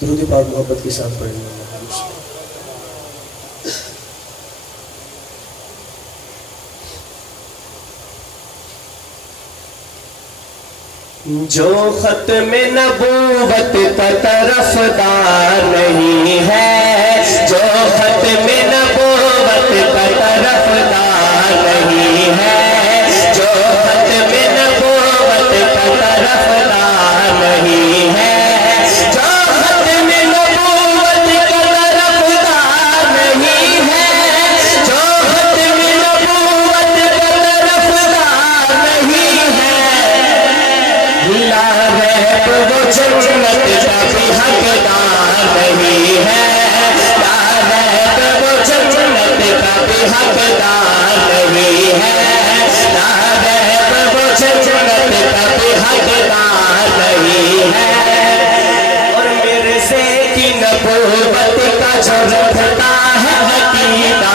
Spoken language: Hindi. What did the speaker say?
दुरूद पाक मोहब्बत के साथ पढ़ेंगे। जो खत्म नबूवत का तरफदार नहीं है, जो खत्म नबूवत का तरफदार नहीं है, जो खत्म नबूवत का तरफदार नहीं है, जो खत्म नबूवत का तरफदार नहीं है, जो खत्म नबूवत का तरफदार नहीं है, वो जन्नत का भी हकदार नहीं है, वो जन्नत का भी हकदार नहीं है, वो जन्नत का भी हकदार नहीं है। और मेरे से की नबूवत का जो रखता है हकीकत